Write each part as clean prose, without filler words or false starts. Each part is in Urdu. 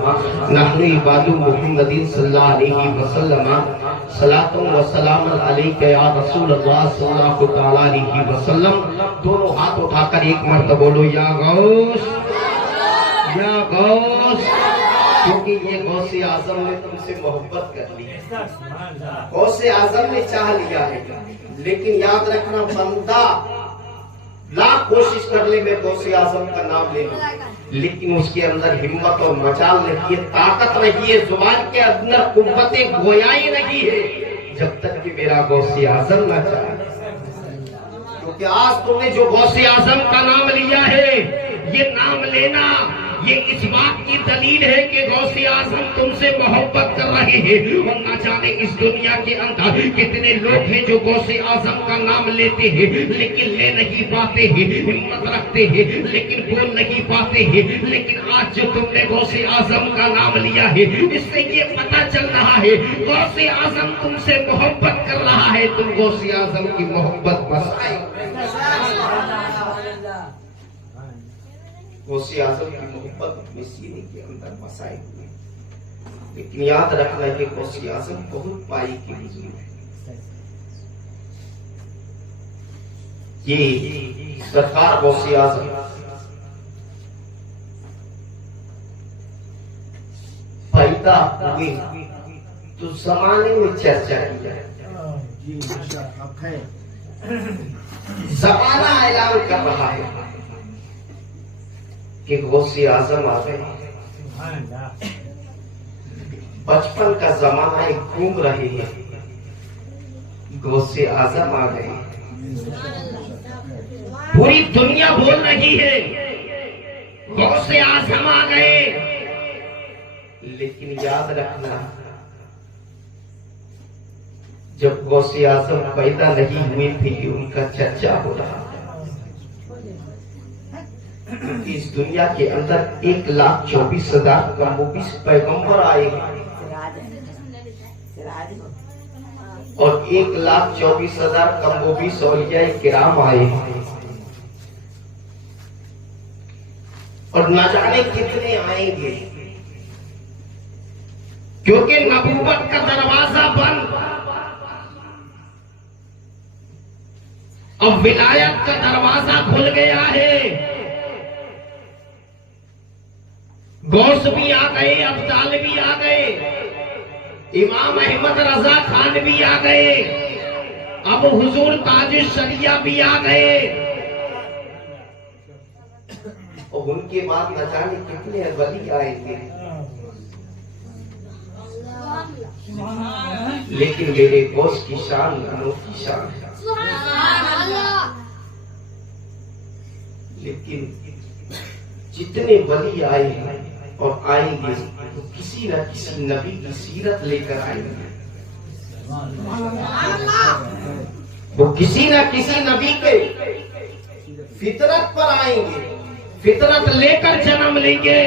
نحن عباد محمد صلی اللہ علیہ وسلم صلاۃ و سلام علیک یا رسول اللہ صلی اللہ تعالی علیہ وسلم. دونوں ہاتھ اٹھا کر ایک مرتبہ بولو یا غوث یا غوث. کیونکہ یہ غوث اعظم نے تم سے محبت کر لی, غوث اعظم نے چاہ لیا ہے. لیکن یاد رکھنا بندہ لاکھ کوشش کر لے میں غوث اعظم کا نام لے لوں, لیکن اس کے اندر ہمت اور مجال نہیں ہے, طاقت نہیں ہے, زبان کے اندر قوت گویائی نہیں ہے, جب تک کہ میرا غوث اعظم نہ چاہے. کیونکہ آج تم نے جو غوث اعظم کا نام لیا ہے, یہ نام لینا یہ اس بات کی دلیل ہے کہ غوث اعظم تم سے محبت کر رہے ہیں. اور نہ جانے اس دنیا کے اندر کتنے لوگ ہیں جو غوث اعظم کا نام لیتے ہیں لیکن لے نہیں پاتے ہیں, ہمت رکھتے ہیں لیکن بول نہیں پاتے ہیں. لیکن آج جو تم نے غوث اعظم کا نام لیا ہے, اس سے یہ پتہ چل رہا ہے غوث اعظم تم سے محبت کر رہا ہے. تم غوث اعظم کی محبت بسائے, غوث اعظم کی محبت اپنے سینے کے اندر بسائے ہوئے. لیکن یاد رکھنا کہ غوث اعظم بہت پائی کی بزرگ ہے. یہ سرکار غوث اعظم پیدا ہوئے تو زمانے میں چرچا کی جائے, زمانہ اعلان کر رہا ہے کہ غوث اعظم آ گئے. بچپن کا زمانہ گھوم رہے ہیں, غوث اعظم آ گئے. پوری دنیا بول رہی ہے غوث اعظم آ گئے. لیکن یاد رکھنا جب غوث اعظم پیدا نہیں ہوئے تھے ان کا چرچا ہو رہا. اس دنیا کے اندر 1,24,000 کم و بیش پیغمبر آئے ہیں اور 1,24,000 کم و بیش اولیاء کرام آئے ہیں, اور نہ جانے کتنے آئیں گے, کیونکہ نبوت کا دروازہ بند, اب ولایت کا دروازہ کھل گیا ہے. غوث بھی آ گئے, ابدال بھی آ گئے, امام احمد رضا خان بھی آ گئے, اب حضور تاج الشریعہ بھی آ گئے, اور ان کے بعد نہ جانے کتنے ولی آئیں گے. لیکن میرے غوث کی شان انوکھی شان ہے. لیکن جتنے ولی آئے ہیں اور آئیں گے تو کسی نہ کسی نبی کی سیرت لے کر آئیں گے. وہ کسی نہ کسی نبی کے فطرت پر آئیں گے, فطرت لے کر جنم لیں گے.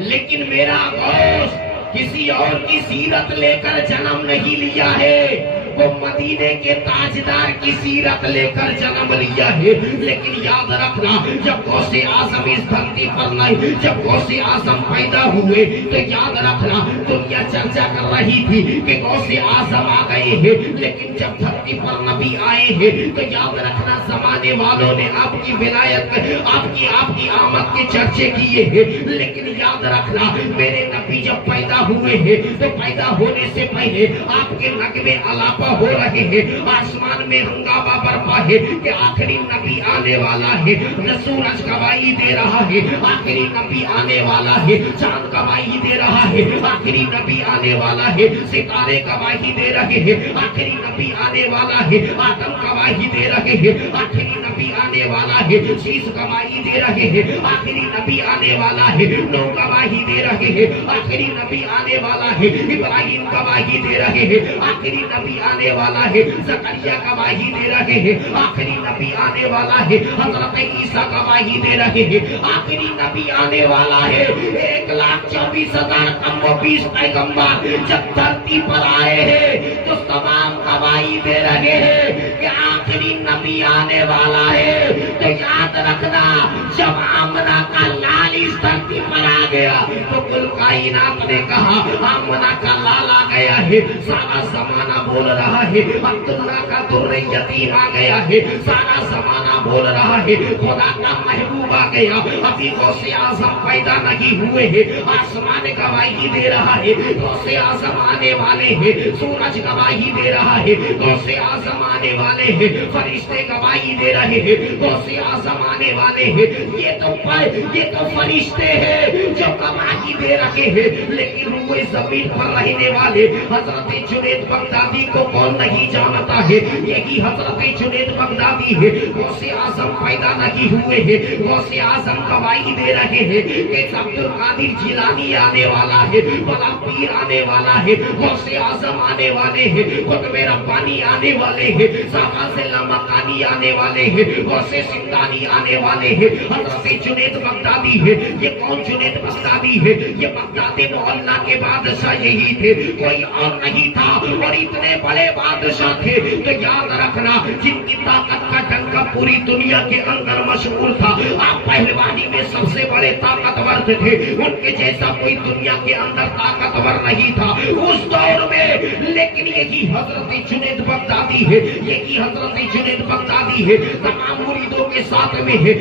لیکن میرا غوث کسی اور کی سیرت لے کر جنم نہیں لیا ہے, وہ مدینے کے تاجدار کی سیرت لے کر جنم لیا ہے. لیکن یاد رکھنا جب غوث اعظم اس دھرتی پر نہیں, جب غوث اعظم پیدا ہوئے تو یاد رکھنا دنیا چرچا کر رہی تھی کہ غوث اعظم آ گئے ہیں. لیکن جب دھرتی پر نبی آئے ہیں تو یاد رکھنا زمانے والوں نے آپ کی ولایت, آپ کی آمد کے چرچے کیے ہیں. لیکن یاد رکھنا میرے نبی جب پیدا ہوئے ہیں تو پیدا ہونے سے پہلے آپ کے نغمے الاپا ہو رہے ہیں, آسمان میں ہنگامہ برپا ہے کہ آخری نبی آنے والا ہے. سورج گواہی دے رہا ہے آخری نبی آنے والا ہے, چاند گواہی دے رہا ہے آخری نبی آنے والا ہے, ستارے گواہی دے رہے ہیں آخری نبی آنے والا ہے, آدم گواہی دے رہے ہیں آخری نبی آنے والا ہے, شیش گواہی دے رہے ہیں آخری نبی آنے والا ہے, نو گواہی دے رہے ہیں آخری نبی آنے والا ہے, ابراہیم گواہی دے رہے ہیں آخری نبی آنے والا ہے, زکریا گواہی دے رہے ہیں آخری نبی آنے والا ہے, حضرت عیسیٰ گواہی دے رہے ہیں آخری نبی آنے والا ہے. 1,24,000 کم و بیش پیغمبر جب دھرتی پر آئے ہیں تو تمام گواہی دے رہے ہیں کہ آخری نبی آنے والا ہے. تو یاد رکھنا جب آمنہ کا لالی اس دھرتی پر آ گیا تو کل کائنات نے کہا آمنہ کا لال آ گیا ہے، سارا زمانہ بول رہا ہے عبداللہ کا در یتیم آ گیا ہے، سارا زمانہ بول رہا ہے خدا کا محبوب آ گیا، ابھی غوث اعظم پیدا نہیں ہوئے ہیں، آسمان گواہی دے رہا ہے غوث اعظم آنے والے ہیں، سورج گواہی دے رہا ہے غوث اعظم آنے والے ہیں، فرشتے گواہی دے رہے ہیں غوث اعظم آنے والے ہیں۔ یہ تو فرشتے ہیں جو گواہی دے رہے ہیں، لیکن روئے زمین پر رہنے والے حضرت جنید بغدادی کو کون نہیں جانتا ہے؟ یہی حضرت جنید بغدادی ہے۔ غوث اعظم پیدا نہیں ہوئے ہیں، غوث اعظم گواہی دے رہے ہیں کہ عبد القادر جیلانی آنے والا ہے، بڑا پیر آنے والا ہے، غوث اعظم آنے والے ہیں، قطب ربانی آنے والے ہیں، صحابہ لامکانی آنے والے ہیں، غوث سمدانی آنے والے ہیں، حضرت جنید بغدادی ہے۔ یہ کون جنید بغدادی ہے؟ یہ بغداد معلیٰ کے بادشاہ یہی تھے، کوئی اور نہیں تھا، اور اتنے بڑے بادشاہ تھے تو یاد رکھنا جن کی طاقت کا ڈنکا پوری دنیا کے اندر مشہور تھا، آپ پہلوانی میں سب سے بڑے طاقتور تھے، ان کے جیسا کوئی دنیا کے اندر طاقتور نہیں تھا اس دور میں، لیکن یہی حضرت جنید بغدادی ہے، یہی حضرت جنید بغدادی ہے، تمام مریدوں کے ساتھ میں ہے،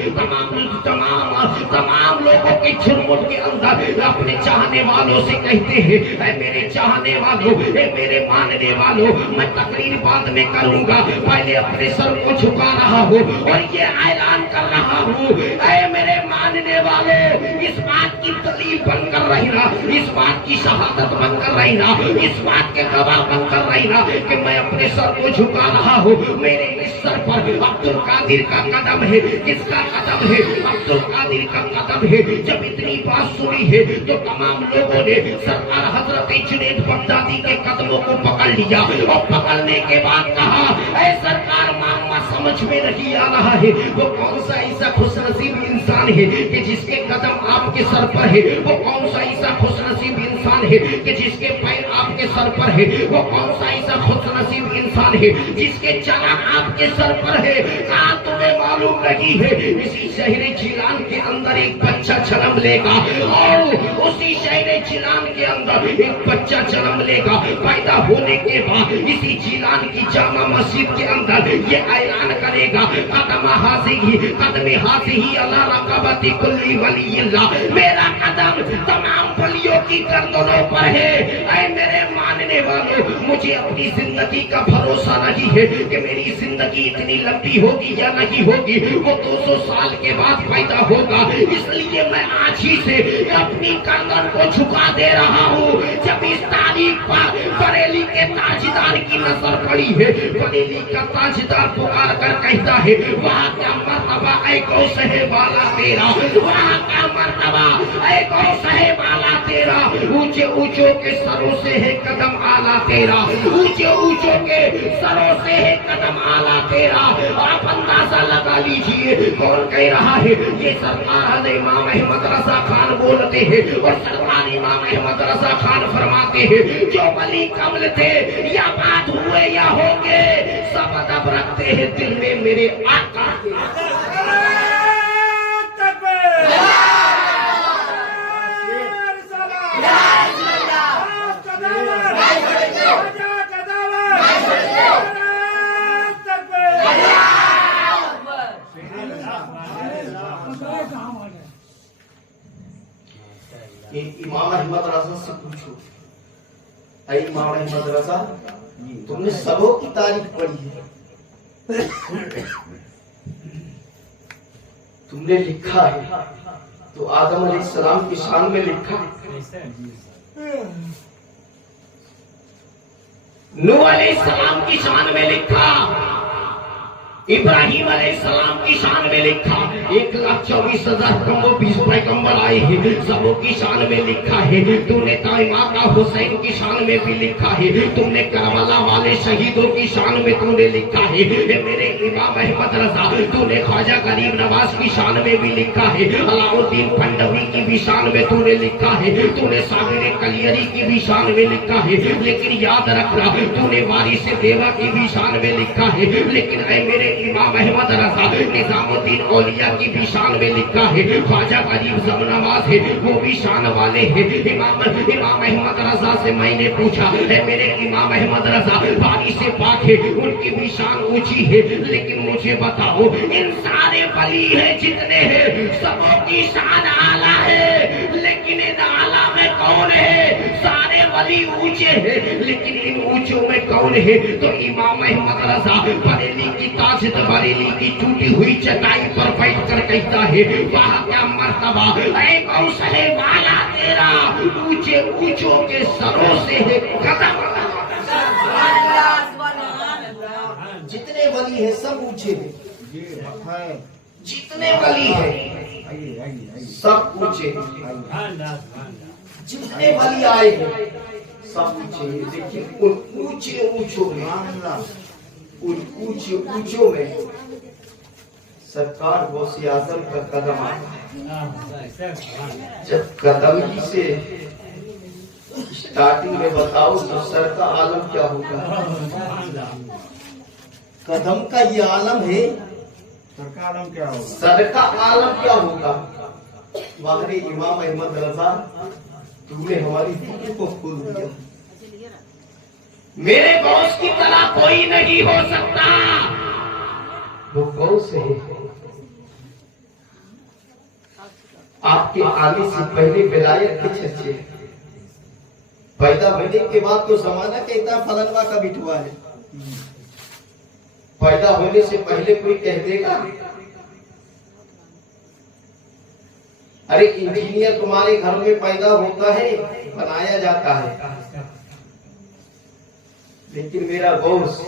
تمام لوگوں کے جھرمٹ کے اندر اپنے چاہنے والوں سے کہتے ہیں اے میرے چاہنے والوں، اے میرے ماننے والوں، میں تقریر بعد میں کروں گا، پہلے اپنے سر کو جھکا رہا ہوں اور یہ اعلان کر رہا ہوں اے میرے ماننے والوں، اس بات کی دلیل بن کر رہنا، اس بات کی شہادت بن کر رہنا، اس بات کے گواہ بن کر رہنا کہ میں اپنے سر کو جھکا رہا ہوں، میرے اس سر پر عبد القادر کا قدم ہے۔ کس کا قدم ہے؟ عبد القادر کا قدم ہے۔ جب اتنی بات سنی ہے تو تمام لوگوں نے سرکار حضرت جنید بغدادی کے قدموں کو پکڑ لیا اور پکڑنے کے بعد کہا اے سرکار معاملہ سمجھ میں نہیں آ رہا ہے، وہ کون سا ایسا خوش نصیب انسان ہے کہ جس کے قدم آپ کے سر پر ہے؟ وہ کون سا ایسا خوش نصیب انسان ہے کہ جس کے پیر آپ کے سر پر ہے؟ وہ کون سا ایسا خوش نصیب انسان ہے جس کے چلان آپ کے سر پر ہے؟ کہاں تمہیں معلوم نہیں ہے اسی شہر جیلان کے اندر ایک بچہ جنم لے گا، اور اسی شہر جیلان کے اندر ایک بچہ جنم لے گا، پیدا ہونے کے بعد اسی جیلان کی جامع مسجد کے اندر یہ اعلان کرے گا قدم حاضی اللہ رقبت کلی ولی اللہ، میرا قدم تمام ولیوں کی گردنوں پر ہے۔ اے میرے ماننے والوں، مجھے اپنی زندگی کا بھروسہ نہیں ہے کہ میری زندگی اتنی لمبی ہوگی یا نہیں ہوگی، وہ 200 سال کے بعد پیدا ہوگا، اس لیے میں آج ہی سے اپنی گردن کو جھکا دے رہا ہوں۔ جب اس تاریخ پر بریلی کے تاجدار کی نظر پڑی ہے، بریلی کا تاجدار پکار کر کہتا ہے وہاں کا مرتبہ اے غوث ہے والا تیرا، وہاں کا مرتبہ اے غوث ہے والا تیرا، اونچے اونچوں کے سروں سے ہے قدم آلہ تیرا، اونچے اونچوں کے سروں سے ہے قدم آلہ تیرا۔ آپ اندازہ لگا لیجئے کون کہہ رہا ہے؟ یہ سرکار امام احمد رضا خان بولتے ہیں، اور سرکار امام احمد رضا خان فرماتے ہیں جو ولی قبل تھے یا بعد ہوئے یا ہوں گے، سب ادب رکھتے ہیں دل میں میرے آقا کے۔ امام احمد رضا سے پوچھو اے امام احمد رضا، تم نے سبوں کی تاریخ پڑھی ہے، تم نے لکھا ہے تو آدم علیہ السلام کی شان میں لکھا، نوح علیہ السلام کی شان میں لکھا، ابراہیم علیہ السلام کی شان میں لکھا، 1,24,000 کم و 20 پیغمبر آئے ہیں، سبوں کی شان میں لکھا ہے۔ تم نے امام حسین کی شان میں بھی لکھا ہے، تم نے کربلا والے شہیدوں کی شان میں تم نے لکھا ہے۔ اے میرے امام احمد رضا، تم نے خواجہ غریب نواز کی شان میں بھی لکھا ہے، علاء الدین پنڈوی کی بھی شان میں تم نے لکھا ہے، تم نے صابر کلیری کی بھی شان میں لکھا ہے، لیکن یاد رکھنا تم نے وارث دیوا کی بھی شان میں لکھا ہے، لیکن اے میرے امام احمد رضا نظام الدین اولیاء کی بھی شان میں لکھا ہے، خواجہ غریب زب نواز ہے وہ بھی شان والے ہیں۔ امام احمد رضا سے میں نے پوچھا اے میرے امام احمد رضا باری سے پاک ہے، ان کی بھی شان اونچی ہے، لیکن مجھے بتاؤ ان سارے ولی ہیں جتنے ہیں سبوں کی شان اعلیٰ ہے، لیکن ان اعلیٰ میں کون ہے؟ سارے ولی اونچے ہیں لیکن ان اونچوں میں کون ہے؟ تو امام احمد رضا بریلی کی تاجت بریلی کی ٹوٹی ہوئی چٹائی پر بیٹھ کر کہتا ہے واہ کیا مرتبہ اے کوثر والا تیرا، اونچے اونچوں کے سروں سے ہے قدم۔ جتنے ولی ہیں سب اونچے ہیں، جتنے ولی ہیں سب اونچے ہیں، جتنے ولی آئے ہیں سب اونچے ہیں، لیکن ان اونچے اونچوں میں ان اونچے اونچوں میں سرکار غوث اعظم کا قدم آتا ہے۔ جب قدم ہی سے اسٹارٹنگ میں بتاؤ تو سر کا عالم کیا ہوگا؟ قدم کا یہ عالم ہے، سر کا عالم کیا ہوگا؟ ہمارے امام احمد رضا تم نے ہماری فکر کو کھول دیا۔ میرے غوث کی طرح کوئی نہیں ہو سکتا۔ وہ کون سے ہیں؟ آپ کے آنے سے پہلے ولایت کے چرچے، پیدا ہونے کے بعد تو زمانہ کہتا فلنوا کا بٹوا ہے، پیدا ہونے سے پہلے کوئی کہہ دے گا ارے انجینئر تمہارے گھر میں پیدا ہوتا ہے، بنایا جاتا ہے، لیکن میرا غوث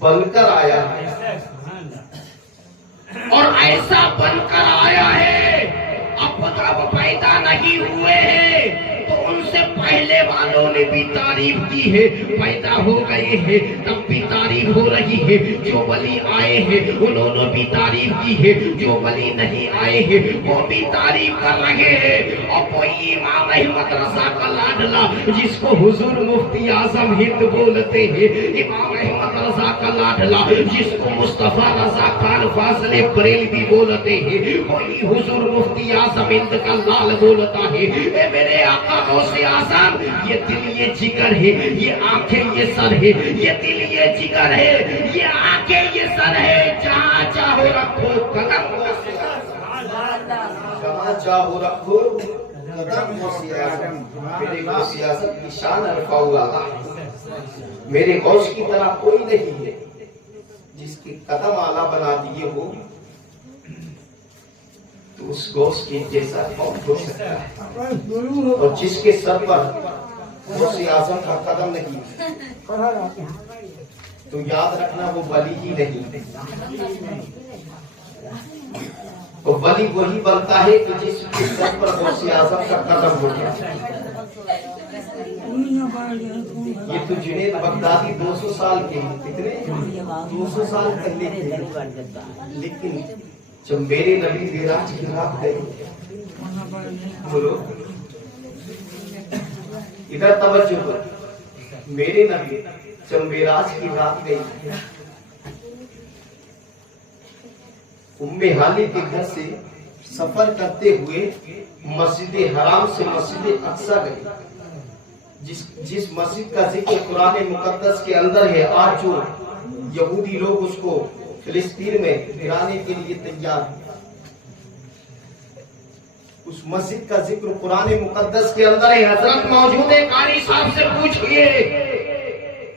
بن کر آیا ہے، اور ایسا بن کر آیا ہے اب جب پیدا نہیں ہوئے ہیں تو ان سے پہلے والوں نے بھی تعریف کی ہے، پیدا ہو گئے ہیں تب بھی تعریف ہو رہی ہے، جو ولی آئے ہیں انہوں نے بھی تعریف کی ہے، جو ولی نہیں آئے ہیں وہ بھی تعریف کر رہے ہیں۔ اور کوئی امام احمد رضا کا لاڈلا جس کو حضور مفتی اعظم ہند بولتے ہیں، امام احمد رضا کا لاڈلا جس کو مصطفیٰ رضا خان فاضل بریلوی بولتے ہیں، کوئی حضور مفتی اعظم ہند کا لال بولتا ہے اے میرے آقا غوث اعظم یہ دل یہ جگر ہے، یہ آنکھیں یہ سر ہے، یہ دل یہ جگر ہے، یہ آنکھیں یہ سر ہے، جہاں چاہو رکھو قدم، جہاں چاہو رکھو قدم غوث اعظم، میرے غوث اعظم کی شان رفع ہوا، میرے غوث کی طرح کوئی نہیں ہے جس کے قدم اعلیٰ بنا دیے ہو، تو اس غوث کے جیسا کون ہو سکتا ہے؟ اور جس کے سر پر غوث اعظم کا قدم نہیں تو یاد رکھنا وہ ولی ہی نہیں۔ وہ ولی وہی بنتا ہے کہ جس کے سر پر غوث اعظم کا قدم ہو جائے۔ یہ تو جنید بغدادی 200 سال کے ہیں، کتنے 200 سال پہلے تھے، لیکن جب میرے نبی معراج کی رات گئی، بولو ادھر توجہ کر، میرے نبی جب معراج کی رات گئی، ام ہانی کے گھر سے سفر کرتے ہوئے مسجد حرام سے مسجد اقصی گئی، جس مسجد کا ذکر قرآن مقدس کے اندر ہے، آج جو یہودی لوگ اس کو فلسطین میں گرانے کے لیے تیار ہیں، اس مسجد کا ذکر قرآن مقدس کے اندر ہے۔ حضرت موجود ہے، قاری صاحب سے پوچھئے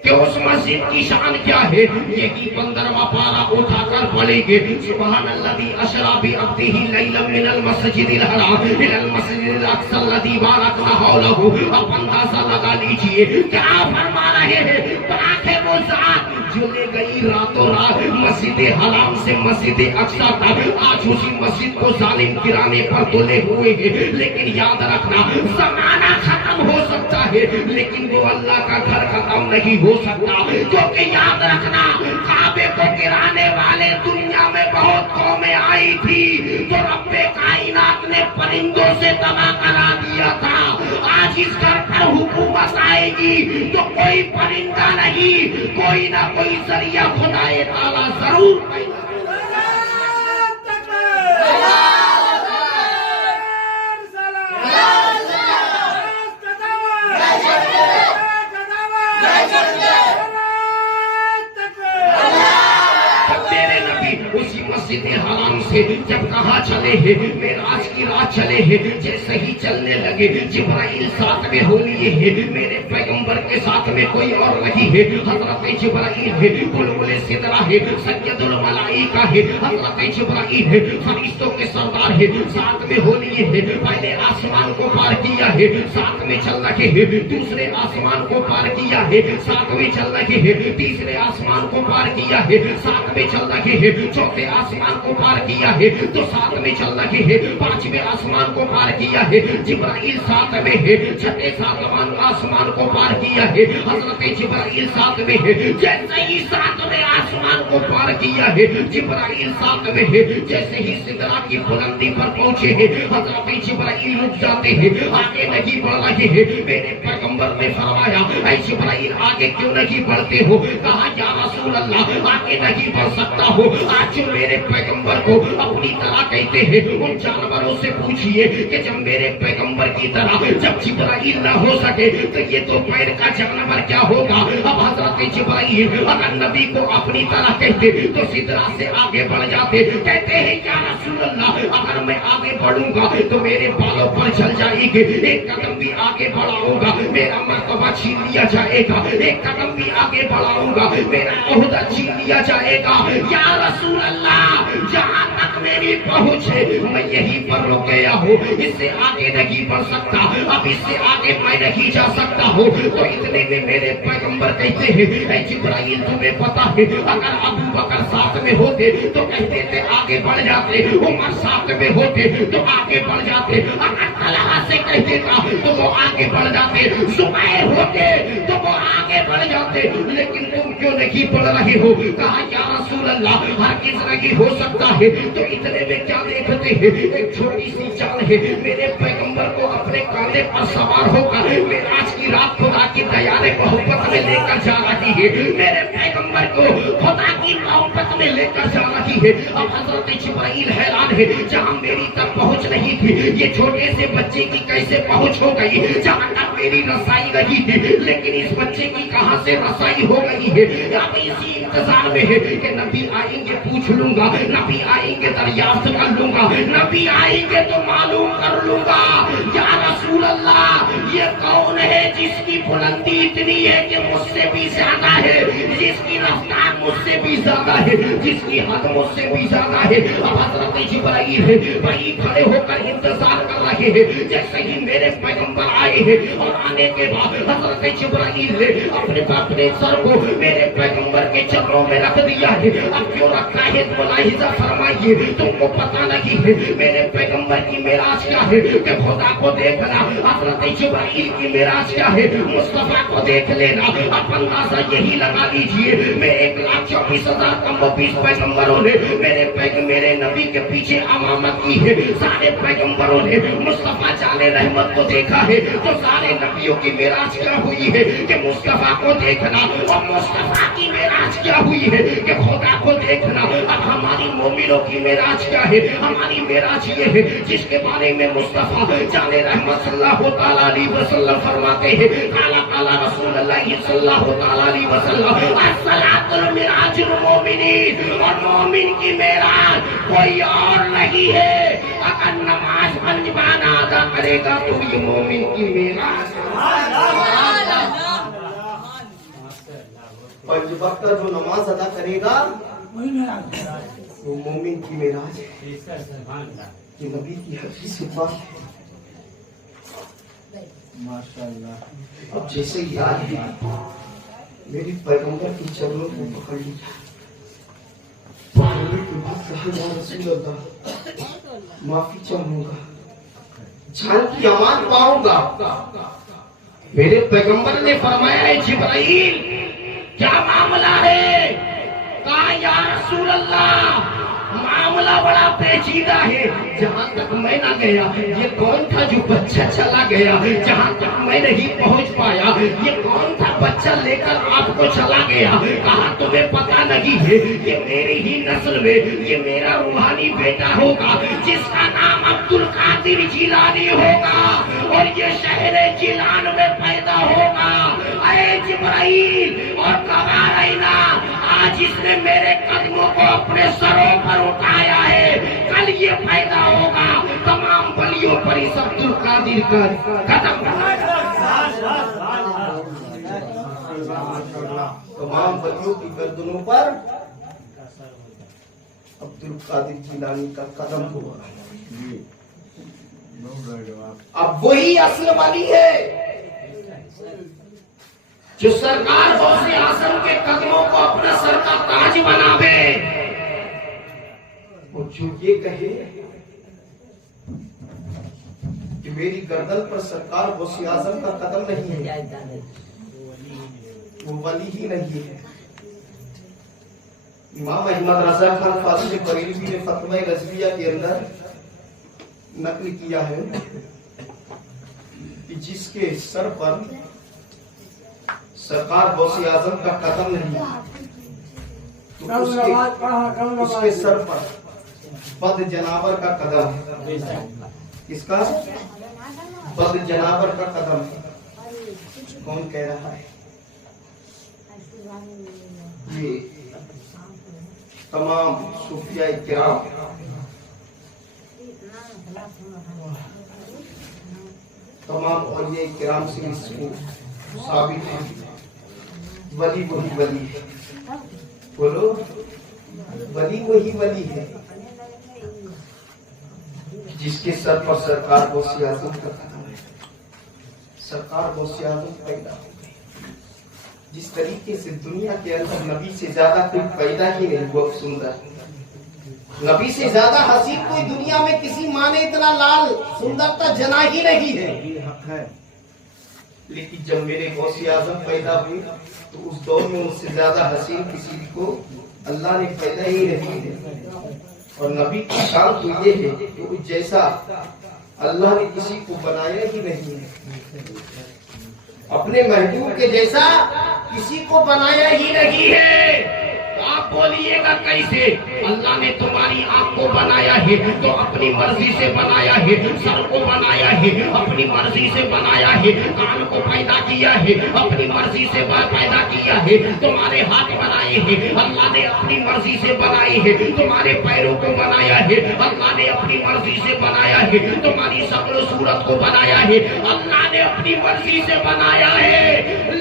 کہ اس مسجد کی شان کیا ہے؟ یہی 15واں پارہ اٹھا کر پڑھیں گے، سبحان الذی اسری بعبدہ لیلا من المسجد الحرام الی المسجد الاقصی الذی بارکنا حولہ۔ اب اندازہ لگا لیجئے کیا فرما رہے ہیں؟ آخر وہ ذات جو لے گئی راتوں رات مسجد حرام سے مسجد اقصی تک، آج اسی مسجد کو ظالم گرانے پر تلے ہوئے ہیں، لیکن یاد رکھنا زمانہ ختم ہو سکتا ہے لیکن وہ اللہ کا گھر ختم نہیں ہو سکتا، کیونکہ یاد رکھنا کعبے کو گرانے والے دنیا میں بہت قومیں آئی تھی تو رب کائنات نے پرندوں سے تباہ کرا دیا تھا، آج جس گھر پر حکومت آئے گی تو کوئی پرندہ نہیں، کوئی نہ کوئی ذریعہ خدا تعالیٰ ضرور پیدا اسی مسجد حرام سے جب کہاں چلے ہیں معراج کی رات چلے ہیں، جیسے ہی چلنے لگے جبرائیل ساتھ میں ہو لیے ہیں، میرے پیغمبر کے ساتھ میں کوئی اور نہیں ہے، حضرت جبرائیل ہے، بلبل سدرہ ہے، سید الملائکہ ہے، حضرت جبرائیل ہے، فرشتوں کے سردار ہے، ساتھ میں ہو لیے ہیں، پہلے آسمان کو پار کیا ہے، ساتھ میں چل رہے ہیں، دوسرے آسمان کو پار کیا ہے، ساتھ میں چل رہے ہیں، تیسرے آسمان کو پار کیا ہے، ساتھ میں چل رہے ہیں، چوتھے آسمان کو پار کیا ہے تو ساتھ میں چل رہے ہیں، پانچویں آسمان کو پار کیا ہے، جبرائیل ساتھ میں ہے، چھٹے ساتواں آسمان کو پار کیا ہے، حضرت جبرائیل ساتھ میں ہے، جیسے ہی ساتویں آسمان کو پار کیا ہے جبرائیل ساتھ میں ہے، جیسے ہی سدرہ کی بلندی پر پہنچے ہیں حضرت جبرائیل رک جاتے ہیں، آگے نہیں بڑھ رہے ہیں، میرے پیغمبر نے فرمایا اے جبرائیل آگے کیوں نہیں بڑھتے ہو؟ کہا یا رسول اللہ آگے نہیں بڑھ سکتا ہو، آج جو میرے پیغمبر کو اپنی طرح کہتے ہیں ان جانوروں سے پوچھئے کہ جب میرے پیغمبر کی طرح جب جبرائیل نہ ہو سکے تو یہ تو پیر کا جانور کیا ہوگا؟ اب حضرت جبرائیل اگر نبی کو اپنی طرح کہتے تو سدرہ سے آگے بڑھ جاتے، کہتے ہیں یا رسول اللہ اگر میں آگے بڑھوں گا تو میرے بالوں پر چل جائے گی، ایک قدم بھی آگے بڑھاؤں گا میرا مرتبہ چھین لیا جائے گا، ایک قدم بھی آگے بڑھاؤں گا میرا عہدہ چھین لیا جائے گا، یا رسول اللہ جہاں تک میری پہنچ ہے میں یہیں پر رک گیا ہوں، اس سے آگے نہیں بڑھ سکتا، اب اس سے آگے میں نہیں جا سکتا ہوں۔ تو اتنے میں میرے پیغمبر کہتے ہیں اے جبرائیل تمہیں پتا ہے اگر ابو بکر ساتھ میں ہوتے تو کہتے تھے آگے بڑھ جاتے، عمر ساتھ میں ہوتے تو آگے بڑھ جاتے، اگر طلحہ سے کہتے تھا تو وہ آگے بڑھ جاتے، زبیر ہوتے تو وہ آگے بڑھ جاتے، لیکن تم کیوں نہیں بڑھ رہے ہو؟ کہا یا رسول اللہ ہرگز نہیں ہو سکتا ہے۔ تو اتنے میں کیا دیکھتے ہیں ایک چھوٹی سی چال ہے، میرے پیغمبر کو اپنے کاندھے پر سوار ہو کر معراج کی رات خدا کی دیار محبت میں لے کر جا رہی ہے، میرے پیغمبر کو خدا کی محبت میں لے کر جا رہی ہے۔ اب حضرت جبرائیل حیران ہے جہاں میری تک پہنچ نہیں تھی یہ چھوٹے سے بچے کی کیسے پہنچ ہو گئی، جہاں تک میری رسائی نہیں تھی لیکن اس بچے کی کہاں سے رسائی ہو گئی ہے؟ اب اسی انتظار میں ہے کہ نبی آئیں گے پوچھ لوں گا، نبی آئیں گے دریافت کر لوں گا، نبی آئیں گے تو معلوم کر لوں گا۔ یا رسول اللہ یہ کون ہے جس کی بلندی اتنی ہے کہ مجھ سے بھی زیادہ ہے، جس کی رفتار مجھ سے بھی زیادہ ہے، جس کی حد مجھ سے بھی زیادہ ہے؟ اب حضرت جبرائیل ہے وہی کھڑے ہو کر انتظار کر رہے ہیں، جیسے ہی میرے پیغمبر آئے ہیں اور آنے کے بعد حضرت جبرائیل نے اپنے سر کو میرے پیغمبر کے چرنوں میں رکھ دیا ہے۔ اب کیوں رکھا ہے ملاحظہ فرمائیے، تم کو پتہ نہیں ہے میرے پیغمبر کی معراج کیا ہے کہ خدا کو دیکھنا، حضرت جبرائیل کی معراج کیا ہے مصطفیٰ کو دیکھ لینا۔ اب اندازہ یہی لگا لیجئے میں 1,24,000 کم و بیش پیغمبروں نے میرے نبی کے پیچھے امامت کی ہے، سارے پیغمبروں نے مصطفیٰ جان رحمت کو دیکھا ہے، تو سارے نبیوں کی معراج کیا ہوئی ہے کہ مصطفیٰ کو دیکھنا، اور مصطفیٰ کی معراج کیا ہوئی ہے کہ خدا کو دیکھنا۔ اب ہماری مومنوں کی معراج کیا ہے؟ ہماری معراج یہ ہے جس کے بارے میں مصطفیٰ جان رحمت صلی اللہ تعالیٰ علیہ وسلم فرماتے ہیں، قال قال رسول اللہ صلی اللہ تعالیٰ علیہ وسلم الصلاۃ المعراج المؤمنین، اور مومن کی معراج کوئی اور نہیں ہے، اگر نماز پنجبانہ ادا کرے گا تو یہ مومن کی معراج۔ پنج وقت جو نماز ادا کرے گا وہ مومن کی معراج ہے، یہ نبی کی حدیث سے بات ہے۔ اب جیسے یاد ہے میری پیغمبر کی چرنوں کو پکڑ لیا، پکڑنے کے بعد کہا یا رسول اللہ معافی چاہوں گا، جان کی امان پاؤں گا۔ میرے پیغمبر نے فرمایا ہے جبرائیل کیا معاملہ ہے؟ کہا یا رسول اللہ معاملہ بڑا پیچیدہ ہے. جہاں تک میں نہ گیا یہ کون تھا جو بچہ چلا گیا؟ جہاں تک میں نہیں پہنچ پایا یہ کون تھا بچہ لے کر آپ کو چلا گیا؟ کہا تمہیں پتا نہیں ہے یہ میری ہی نسل میں یہ میرا روحانی بیٹا ہوگا جس کا نام عبد القادر جیلانی ہوگا اور یہ شہر جیلان میں پیدا ہوگا. اے جبرائیل اور قبائلہ، آج اس نے میرے قدموں کو اپنے سروں پر اٹھایا ہے، کل یہ پیدا ہوگا. تمام ولیوں پر اس عبد القادر کا قدم تمام ولیوں کی گردنوں پر عبد القادر جیلانی کا قدم ہوگا. اب وہی اصل ولی ہے جو سرکار غوث اعظم کے قدموں کو اپنا سر کا تاج بناوے اور جو یہ کہے کہ میری گردن پر سرکار غوث اعظم کا قدم نہیں ہے وہ ولی ہی نہیں ہے. امام احمد رضا خان فاضل بریلوی نے فتوی رضویہ کے اندر نقل کیا ہے کہ جس کے سر پر سرکار غوث اعظم کا قدم نہیں تو اس کے سر پر بد جنابر کا قدم ہے. کس کا؟ بد جنابر کا قدم ہے. کون کہہ رہا ہے؟ یہ تمام صوفیاء کرام تمام اولیاء کرام سے اس کو ثابت ہے. ولی وہی ولی ہے. بولو ولی وہی ولی ہے جس کے سر پر سرکار غوث اعظم کا قدم ہے. سرکار غوث اعظم پیدا ہو گئے. جس طریقے سے دنیا کے اندر نبی سے زیادہ کوئی پیدا ہی نہیں ہوا سندر، نبی سے زیادہ حسین کوئی دنیا میں کسی ماں نے اتنا لال سندرتا جنا ہی نہیں ہے. لیکن جب میرے غوث اعظم پیدا ہوئے تو اس دور میں ان سے زیادہ حسین کسی کو اللہ نے پیدا ہی نہیں ہے. اور نبی کی شان تو یہ ہے کہ وہ جیسا اللہ نے کسی کو بنایا ہی نہیں ہے، اپنے محبوب کے جیسا کسی کو بنایا ہی نہیں ہے. آپ بولیے گا کیسے؟ اللہ نے تمہاری آنکھ کو بنایا ہے تو اپنی مرضی سے بنایا ہے، سر کو بنایا ہے اپنی مرضی سے بنایا ہے، کان کو پیدا کیا ہے اپنی مرضی سے پیدا کیا ہے، تمہارے ہاتھ بنائے ہیں اللہ نے اپنی مرضی سے بنائے ہیں، تمہارے پیروں کو بنایا ہے اللہ نے اپنی مرضی سے بنایا ہے، تمہاری شکل و صورت کو بنایا ہے اللہ نے اپنی مرضی سے بنایا ہے.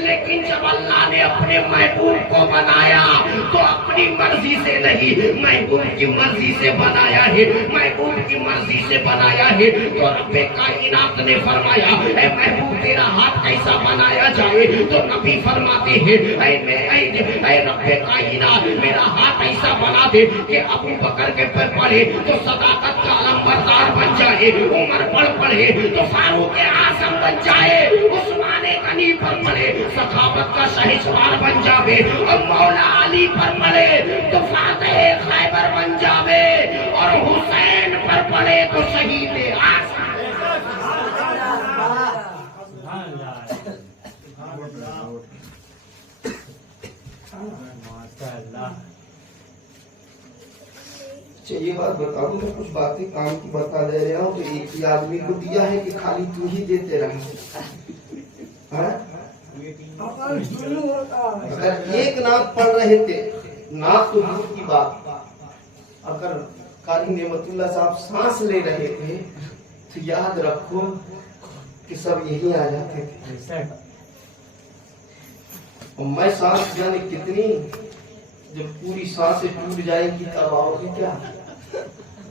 لیکن جب اللہ نے اپنے محبوب کو بنایا تو اپنی مرضی سے نہیں، محبوب کی مرضی سے بنایا ہے، محبوب کی مرضی سے بنایا ہے. تو رب کائنات نے فرمایا اے محبوب تیرا ہاتھ کیسا بنایا جائے؟ تو نبی فرماتے ہیں اے رب کائنات میرا ہاتھ ایسا بنا دے کہ ابو بکر کے پر پڑے تو صداقت کا علمبردار بن جائے، عمر پڑھے تو فاروق اعظم بن جائے، عثمان غنی پر پڑے سخاوت کا شہسوار بن جاوے، اور مولا علی پر پڑے تو فاتح خیبر بن جاوے، اور حسین پر پڑے تو شہید اعظم. یہ بات بتا دوں، میں کچھ باتیں کام کی بتا دے رہا ہوں تو ایک ہی آدمی کو دیا ہے کہ خالی تو ہی دیتے رہے. اگر ایک نعت پڑھ رہے تھے، نعت تو دور کی بات، اگر قاری نعمت اللہ صاحب سانس لے رہے تھے تو یاد رکھو کہ سب یہی آ جاتے تھے. اور میں سانس جانے کتنی، جب پوری سانسیں ٹوٹ جائیں گی تب آؤ گے کیا؟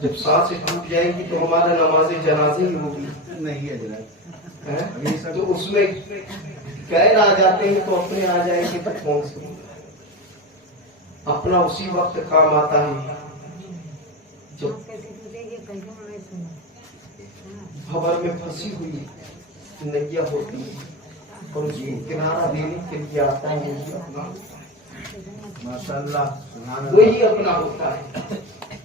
جب سانسیں ٹوٹ جائیں گی تو ہمارا نماز جنازے ہی ہوگی نہیں. تو اس میں غیر آ جاتے ہیں تو اپنے آ جائیں گے تو کون سے؟ اپنا اسی وقت کام آتا ہے جب خبر میں پھنسی ہوئی نیا ہوتی ہے اور اس کو کنارہ دینے کے لیے آتا ہے. ماشاءاللہ وہی اپنا ہوتا ہے.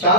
4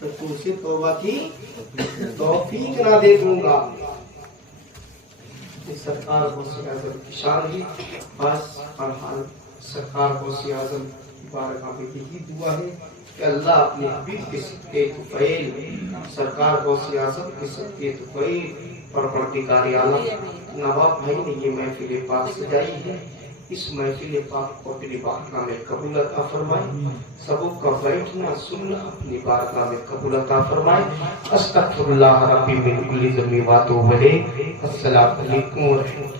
تو تو اسے توبہ کی توفیق نہ دے دوں گا. سرکار غوث اعظم کی شان ہے. بس فرحان سرکار غوث اعظم کی بارگاہ میں یہی دعا ہے کہ اللہ اپنے حبیب کے صدقے طفیل سرکار غوث اعظم کے صدقے طفیل پروردگار عالم نواب بھائی نے یہ محفل پاک سجائی ہے. اس محفل پاک کو اپنی بارگاہ میں قبول عطا فرمائے. سبوں کا بیٹھنا سننا اپنی بارگاہ میں قبول عطا فرمائے. استغفر اللہ ربی من کل ذنب و اتوب الیہ. السلام علیکم ورحمۃ